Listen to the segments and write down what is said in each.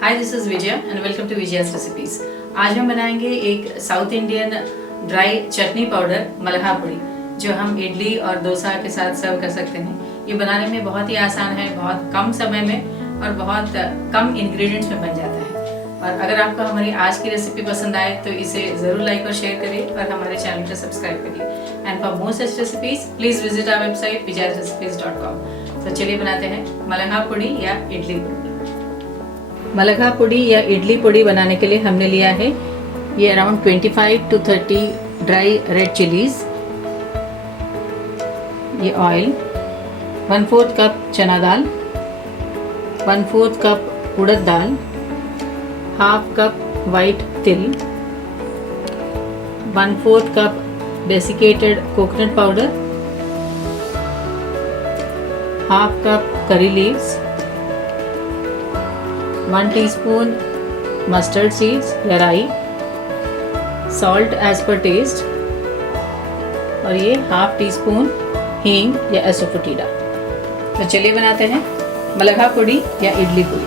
Hi, this is Vijaya and welcome to Vijaya's recipes. आज हम बनाएंगे एक south Indian dry chutney powder malaha pudi, जो हम इडली और डोसा के साथ सर्व कर सकते हैं। ये बनाने में बहुत ही आसान है, बहुत कम समय में और बहुत कम इंग्रेडिएंट्स में बन जाता है। और अगर आपको हमारी आज की रेसिपी पसंद आए तो इसे ज़रूर लाइक और शेयर करिए और हमारे चैनल को सब्सक्राइब करिए। And for more such recipes please visit our website vijayasrecipes.com। तो चलिए बनाते हैं मलहा पुड़ी या इडली पुड़ी। मलहा पुड़ी या इडली पुड़ी बनाने के लिए हमने लिया है ये around 25 to 30 dry red chillies, ये ऑयल, 1/4 कप चना दाल, 1/4 कप उड़द दाल, 1/2 कप वाइट तिल, 1/4 cup desiccated coconut powder, 1/2 cup curry leaves, 1 teaspoon mustard seeds या राई, सॉल्ट एज पर टेस्ट, और ये 1/2 टीस्पून हींग या एसोफोटीडा। तो चलिए बनाते हैं मलहा पुड़ी या इडली पुड़ी।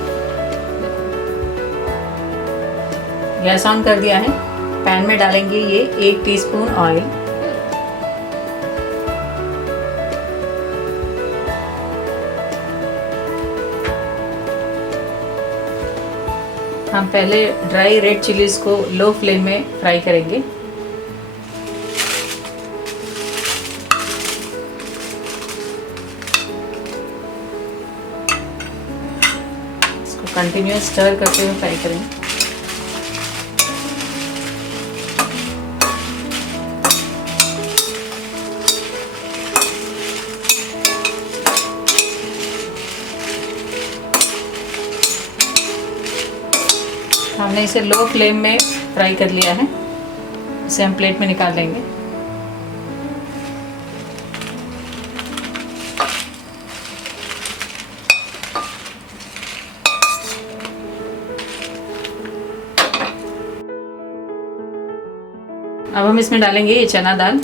गैस ऑन कर दिया है। पैन में डालेंगे ये 1 टीस्पून ऑयल, हम पहले ड्राई रेड चिलीज को लो फ्लेम में फ्राई करेंगे। इसको कंटिन्यूअस स्टर करते हुए फ्राई करेंगे। हमने इसे लो फ्लेम में फ्राई कर लिया है। इसे हम प्लेट में निकाल लेंगे। अब हम इसमें डालेंगे ये चना दाल।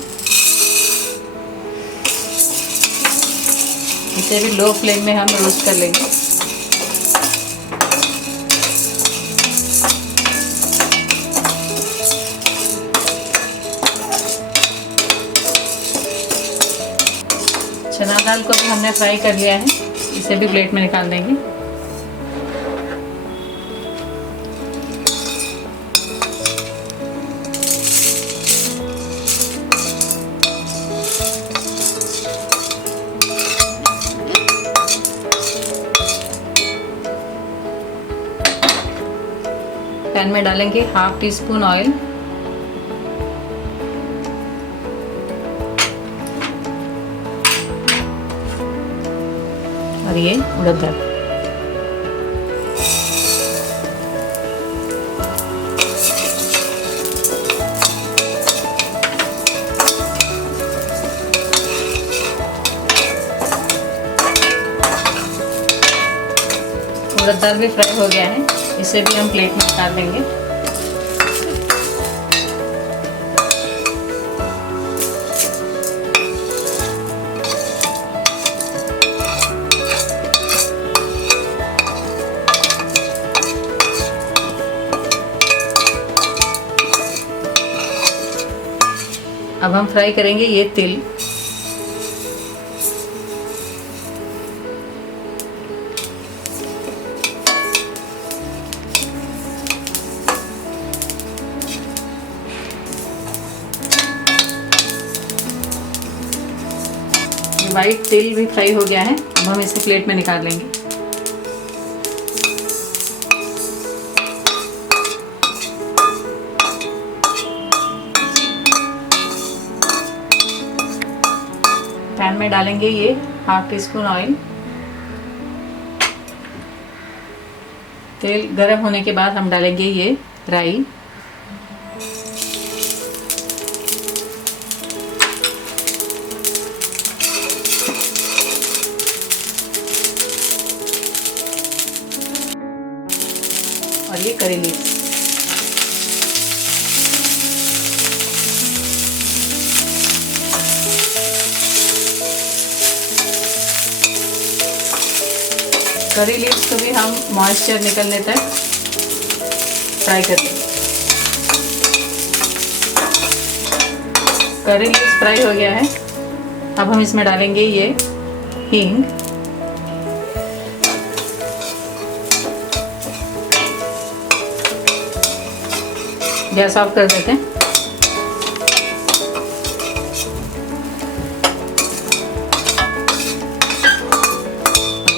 इसे भी लो फ्लेम में हम रोस्ट कर लेंगे। चना दाल को भी हमने फ्राई कर लिया है। इसे भी प्लेट में निकाल देंगे। पैन में डालेंगे 1/2 टीस्पून ऑयल, और ये उड़द दाल। उड़द दाल भी फ्राई हो गया है। इसे भी हम प्लेट में निकाल देंगे। अब हम फ्राई करेंगे ये तिल। ये वाइट तिल भी फ्राई हो गया है। अब हम इसे प्लेट में निकाल लेंगे। पैन में डालेंगे ये 1/2 टीस्पून ऑयल। तेल गर्म होने के बाद हम डालेंगे ये राई, और ये करी लीव्स। करी लीव्स को भी हम मॉइस्चर निकलने तक फ्राई कर लेंगे। करी लीव्स फ्राई हो गया है। अब हम इसमें डालेंगे ये हींग, गैस ऑफ कर देते हैं।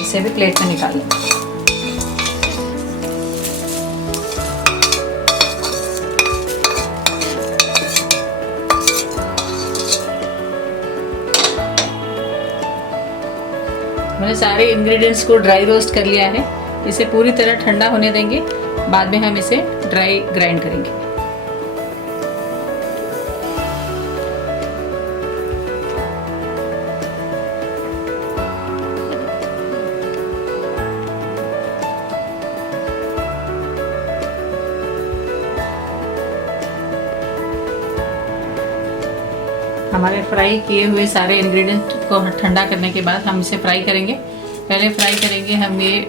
इसे भी प्लेट में निकाल लेंगे। मैंने सारे इंग्रेडिएंट्स को ड्राई रोस्ट कर लिया है। इसे पूरी तरह ठंडा होने देंगे, बाद में हम इसे ड्राई ग्राइंड करेंगे। हमारे फ्राई किए हुए सारे इंग्रेडिएंट को ठंडा करने के बाद हम इसे फ्राई करेंगे। पहले फ्राई करेंगे हम ये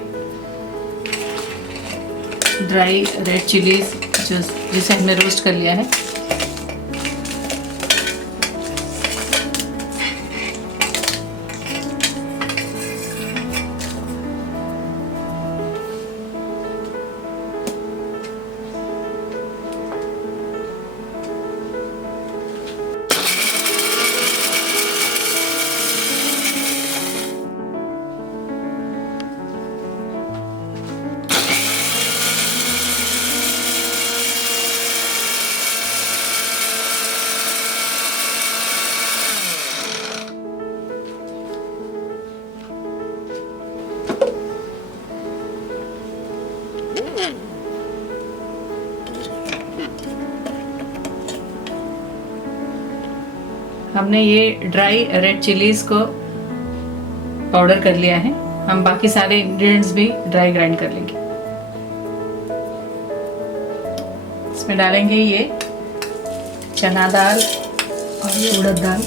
ड्राई रेड चिलीज जिसे हमने रोस्ट कर लिया है। हमने ये ड्राई रेड चिलीज को पाउडर कर लिया है। हम बाकी सारे इंग्रेडिएंट्स भी ड्राई ग्राइंड कर लेंगे। इसमें डालेंगे ये चना दाल और ये उड़द दाल,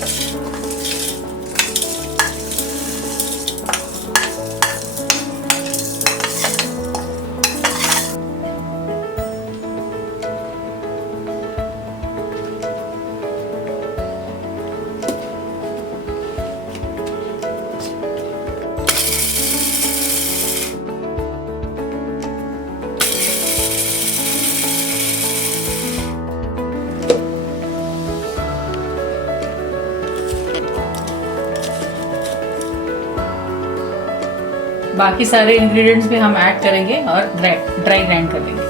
बाकी सारे इंग्रेडिएंट्स भी हम ऐड करेंगे और ड्राई ग्राइंड कर लेंगे।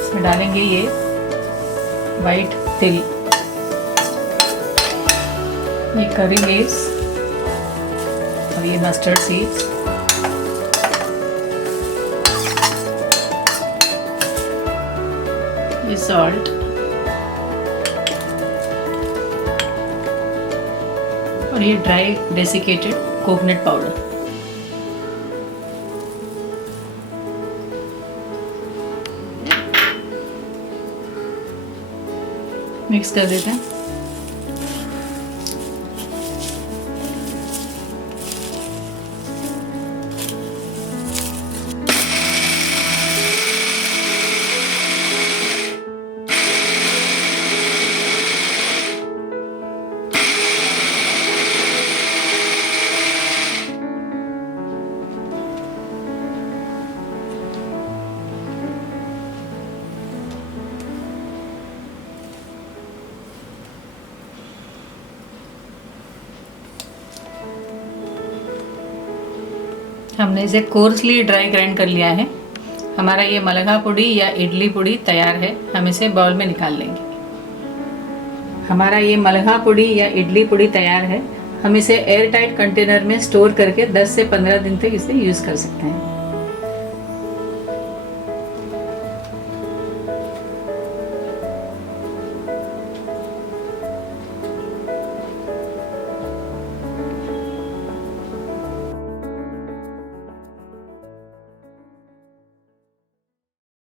इसमें डालेंगे ये वाइट तिल, ये करी लीव्स और ये मस्टर्ड सीड्स, ये सॉल्ट और ये dry desiccated coconut powder. Mix कर देते हैं। हमने इसे कोर्सली ड्राई ग्राइंड कर लिया है। हमारा ये मलगा पुड़ी या इडली पुड़ी तैयार है। हम इसे बाउल में निकाल लेंगे। हमारा ये मलगा पुड़ी या इडली पुड़ी तैयार है। हम इसे एयर टाइट कंटेनर में स्टोर करके 10 से 15 दिन तक इसे यूज़ कर सकते हैं।